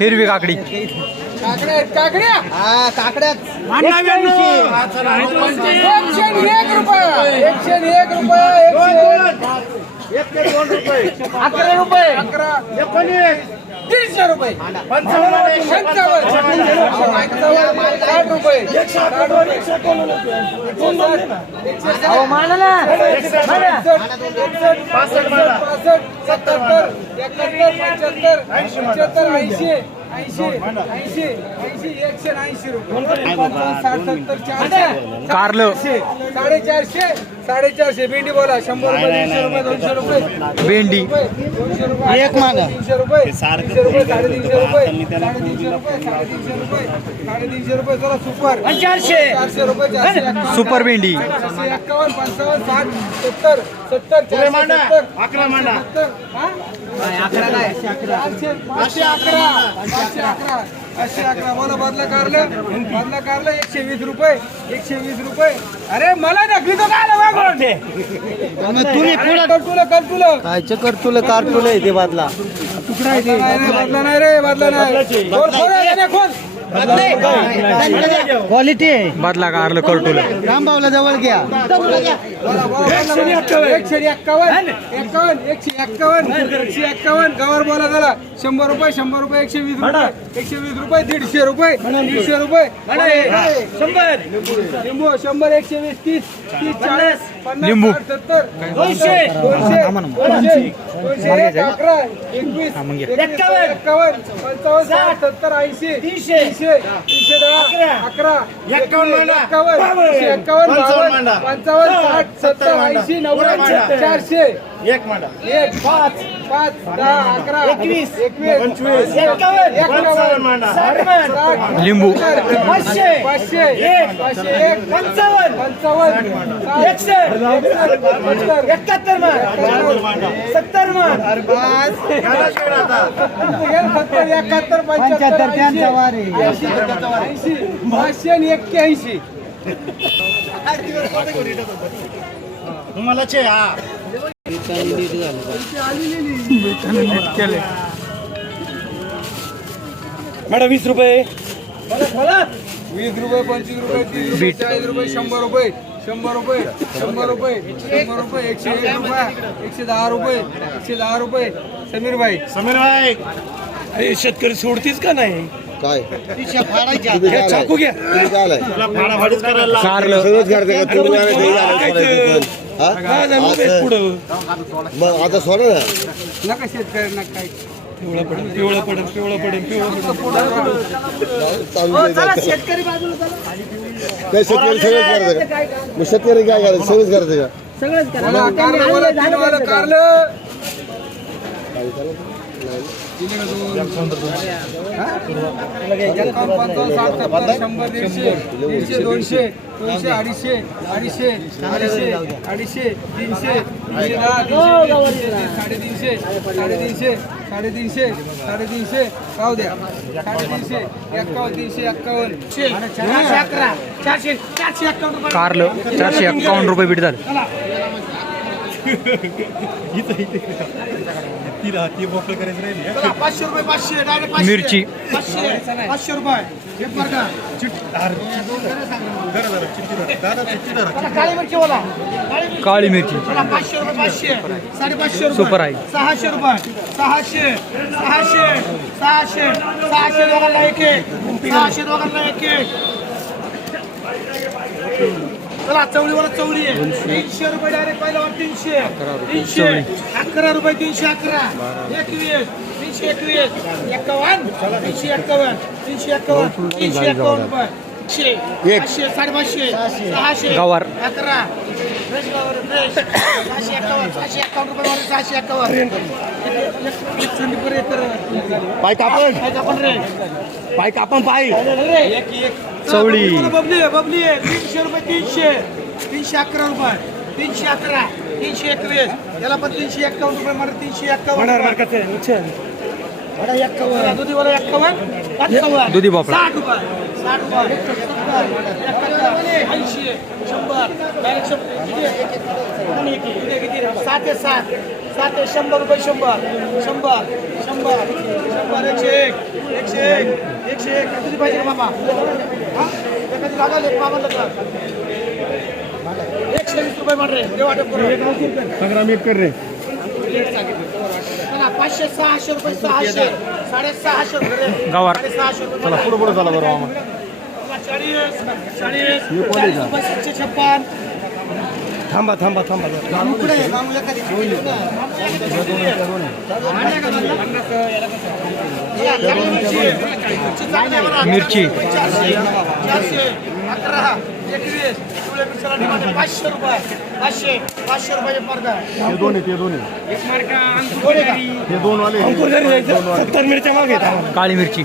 हिरवी काकडी. काकड्या आहेत, काकड्या. हा काकड्यात. एकशे आणि एक रुपया. एकशे आणि एक रुपया एकशे अकरा रुपये. दीडशे रुपये. पंचावन्न पंचावन्न साठ रुपये. अहो माना ना. सत्तर एकाहत्तर पंच्याहत्तर पंच्याहत्तर ऐंशी ऐंशी ऐंशी ऐंशी एकशे ऐंशी रुपये. साठ सत्तर चारशे कारलं. चारशे, साडेचारशे साडेचारशे भेंडी बोला शंभर रुपये दीडशे रुपये दोनशे रुपये. भेंडी. दोनशे रुपये एक मागा. तीनशे रुपये तीनशे रुपये साडेतीनशे रुपये साडेतीनशे रुपये साडेतीनशे रुपये. साडेतीनशे रुपये जरा सुपर. चारशे. चारशे रुपये. सुपर भेंडी. चारशे एक्कावन्न पंचावन्न साठ सत्तर सत्तर चारशे सत्तर अकरा मांडा. अकरा पाचशे अकरा. पाचशे अकरा. पाचशे अकरा मला बदला कारलं बदला कारलं एकशे वीस रुपये एकशे वीस रुपये. अरे मला ढकली तो काय तुम्ही पुढे कायचं इथे बादला. तुकडा आहे ते. बदला नाही रे बदला नाही. खोल खोल खोल क्वालिटी आहे. बदला कारलं करटुलं रामभाऊला जवळ घ्या. एकशे एक्कावन्न. एक्कावन्न. एकशे एक्कावन्न. एकशे एक्कावन्न. गवर बोला त्याला शंभर रुपये शंभर रुपये एकशे वीस रुपये. एकशे वीस रुपये दीडशे रुपये दीडशे रुपये. शंभर. लिंबू शंभर एकशे वीस तीस तीस चाळीस पन्नास. सत्तर दोनशे. दोनशे दोनशे दोनशे एक, अकरा एकवीस एकवीस, एक्कावन्न. पंचावन्न साठ. सत्तर ऐंशी तीनशे. तीनशे दहा अकरा. एक्कावन्न एक्कावन्न बावन्न. पंचावन्न साठ सत्तर ऐंशी नव्वद चारशे. एक मांडा. एक पाच पाच दहा अकरा. एकवीस. एकवीस. पंचवीस, लिंबू. पाचशे. पाचशे. एक पाचशे. एक पंचावन्न. पंचावन्न. एकसष्ट. एकाहत्तर सत्तर सत्तर एकाहत्तर पंच्याहत्तर. ऐंशी. पाचशे आणि एक्क्याऐंशी. तुम्हाला चे हा. मॅडम वीस रुपये. वीस रुपये पंचवीस रुपये तीस रुपये चाळीस रुपये शंभर रुपये शंभर रुपये शंभर रुपये शंभर रुपये एकशे एक रुपये एकशे दहा रुपये एकशे दहा रुपये. समीर भाई. समीर भाई. अरे शेतकरी सोडतीस का नाही? काय? सगळंच तुम्ही. हा? असं. पुढं. मग आता सोडा ना नका शेतकऱ्यांना काय. पिवळं पडेल पिवळं पडेल पिवळं पडेल पिवळं पडेल. चालू नाही. काय शेतकरी सगळंच करते का? मग शेतकरी काय करायचं सगळंच करते का? वाला कारलं शंभर दीडशे दीडशे दोनशे दोनशे अडीचशे अडीचशे अडीचशे अडीचशे तीनशे तीनशे साडेतीनशे साडेतीनशे साडेतीनशे साडेतीनशे राहू द्या साडेतीनशे एक्कावन्न तीनशे एक्कावन्न चारशे अकरा चारशे चारशे एक्कावन्न रुपये. कारलं चारशे एक्कावन्न रुपये बीट झालं. पाचशे रुपये पाचशे डायरेक्ट मिरची. पाचशे पाचशे रुपये. काळी मिरची बोला. काळी मिरची. काळी मिरची. चला पाचशे रुपये पाचशे. साडेपाचशे रुपये. सुपर आहे. सहाशे रुपये. सहाशे सहाशे सहाशे सहाशे दोघांना एक एक. सहाशे दोघांना एक एक. चला चवळीवर चवळी आहे तीनशे रुपये डायरेक्ट पहिला वर तीनशे. तीनशे. अकरा रुपये तीनशे अकरा. एकवीस. तीनशे एकवीस. एक्कावन्न तीनशे एक्कावन्न तीनशे एक्कावन्न तीनशे एक्कावन्न रुपये. पाचशे पाचशे साडेपाचशे सहाशे. गवार. अकरा. सहाशे एक्कावन्न सहाशे एक्कावन्न रुपये सहाशे एक- एक- एक एक कर. पाय कापण काय कापण रे. पाय कापण पाय. एक एक चवळी. बबली आहे बबली आहे तीनशे रुपये तीनशे. तीनशे अकरा रुपये. तीनशे अकरा तीनशे एकवीस. याला पण तीनशे एक्कावन्न रुपये मला तीनशे एक्कावन्न एक्कावन्न दुधीवाला एक्कावन्न दुधी भोपळा. सात आहे सात. सात आहे शंभर रुपये शंभर. शंभर. शंभर. शंभर. एकशे एक. एकशे एक. एकशे एक. किती पाहिजे मामा? हा? एखादी लागल एक मामा लागल एकशे वीस रुपये म्हण रे वाटप करून. संग्राम एक कर रे. चला, पाचशे सहाशे रुपये सहाशे. साडेसहाशे रुपये. रे. गवार. साडेसहाशे चला पुढे पुढे चला बरं मामा चाळीस चाळीस. चाळीस रुपये सातशे छप्पन. थांबा थांबा थांबा. मिरची. चारशे. एकवीस. डिमांड. पाचशे रुपये. पाचशे पाचशे रुपयाचे पडदा. ते दोन आहे ते दोन आहे हे दोन वाले सत्तर मिरच्या मागे. काळी मिरची.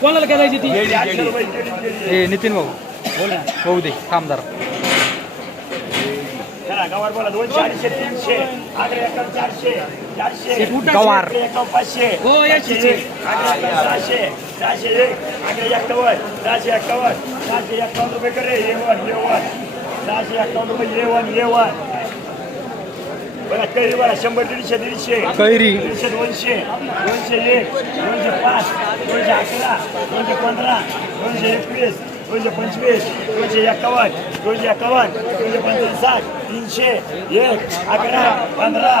कोणाला करायची ती? ए नितीन भाऊ. होऊ दे थांब जरा. गवार पाचशे. हो याची सहाशे. सहाशे एक. अकरा एक्कावन्न. सहाशे एक्कावन्न. सहाशे रुपये करे ये वन ये वन. सहाशे रुपये ये वन ये वन. बघा कैरी बघा शंभर दीडशे दीडशे. कैरी. दीडशे दोनशे. दोनशे एक दोनशे पाच दोनशे अकरा दोनशे पंधरा दोनशे एकवीस दोनशे पंचवीस दोनशे एकावन्न दोनशे एकावन्न दोनशे पंचावन्न साठ तीनशे एक अकरा पंधरा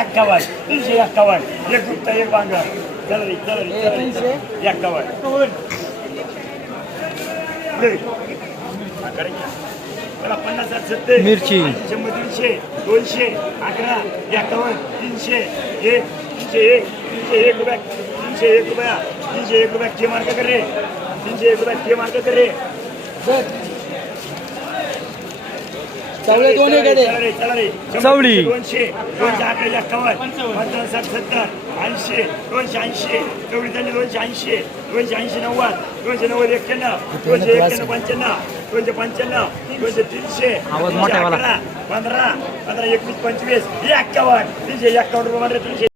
एक्कावन्न तीनशे एक्कावन्न एक गुप्ता एक बांगर. चल रे चल रे चल रे एक्कावन्न ले. करा की. चला, पन्नास साठ सत्तर मिरची. शंभर दीडशे दोनशे अकरा एकावन्न तीनशे एक तीनशे एक तीनशे एक रुपया तीनशे एक रुपया तीनशे एक रुपया के मार्क कर रे तीनशे एक रुपया के मार्क कर रे चवळी. दोनशे दोनशे अकरा एकावन्न पंचावन्न साठ सत्तर ऐंशी दोनशे ऐंशी चवळी झाली दोनशे ऐंशी दोनशे ऐंशी नव्वद दोनशे नव्वद एक्क्याण्णव दोनशे एक्क्याण्णव पंच्याण्णव दोनशे पंच्याण्णव दोनशे तीनशे पंधरा पंधरा एकवीस पंचवीस एक्कावन्न तीनशे एक्कावन्न रुपये तीनशे